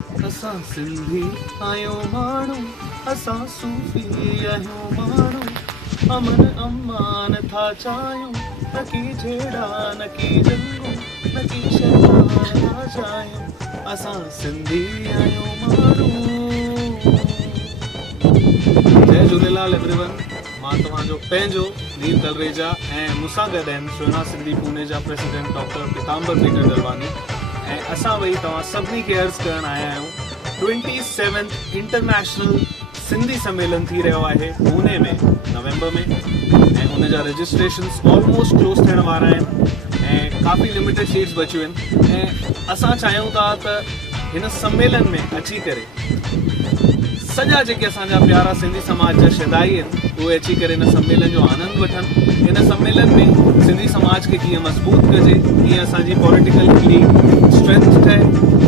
असां सिंधी आहियूं माण्हू, असां सूफ़ी आहियूं माण्हू, अमन अमान था चाहियूं, न की जहिड़ा न की जंगू, न की शैतान था चाहियूं, असां सिंधी आहियूं माण्हू। जय झूलेलाल एवरीवन, मां तव्हांजो पंहिंजो नील तलरेजा ऐं मूंसां गॾु आहिनि सुहिणा सिंधी पुणे जा प्रेसिडेंट डॉक्टर पीताम्बर पीटर दलवानी। ऐं असां वही तव्हां सभिनी खे अर्ज़ु करणु आया आहियूं 27th इंटरनेशनल सिंधी सम्मेलन थी रहियो आहे पुणे में नवंबर में, ऐं उन जा रजिस्ट्रेशन्स ऑलमोस्ट क्लोज थियण वारा आहिनि ऐं काफ़ी लिमिटेड सीट्स बचियूं आहिनि। ऐं असां चाहियूं था त हिन सम्मेलन में अची करे सॼा जेके असांजा प्यारा सिंधी समाज जा शदाई आहिनि उहे अची करे हिन सम्मेलन जो आनंद वठनि। हिन सम्मेलन में सिंधी समाज खे कीअं मज़बूत कजे, कीअं असांजी पॉलिटिकल हिकिड़ी स्ट्रेंथ ठहे,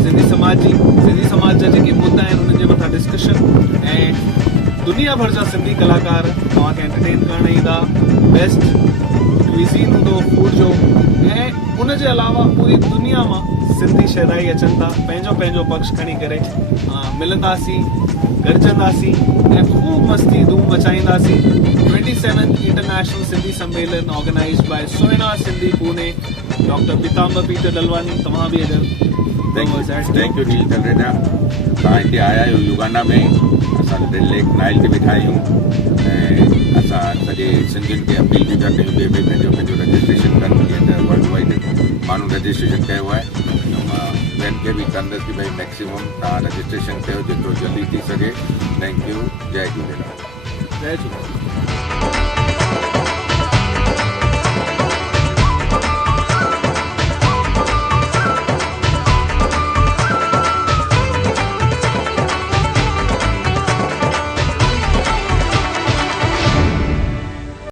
सिंधी समाज जा जेके मुद्दा आहिनि उन्हनि जे मथां डिस्कशन, ऐं दुनिया भर जा सिंधी कलाकार तव्हांखे एंटरटेन करण ईंदा, बेस्ट क्विज़ीन हूंदो फूड जो, ऐं उनजे अलावा पूरी दुनिया मां सिंधी शहदाई अचनि था पंहिंजो पंहिंजो पक्ष खणी करे मिलंदासीं, गॾजंदासीं ऐं ख़ूब मस्ती धूम मचाईंदासीं। 27th इंटरनेशनल सिंधी सम्मेलन ऑर्गेनाइज्ड बाय सुहिणा सिंधी पुणे, डॉक्टर पीताम्बर पीटर दलवानी। तव्हां बि अगरि थैंक यू नील तलरेजा। तव्हां हिते आया आहियो युगांडा में, असां लेक नाइल ते वेठा आहियूं ऐं असां सॼे सिंधियुनि खे अपील बि था कयूं ॿिए पंहिंजो पंहिंजो रजिस्ट्रेशन कनि। जीअं त वर्ल्ड वाइड माण्हू रजिस्ट्रेशन कयो आहे, मां ॿियनि खे बि कंदसि कि भई मैक्सिमम तव्हां रजिस्ट्रेशन कयो जेतिरो जल्दी थी सघे। थैंक यू, जय झूलेलाल। जय झूलेलाल।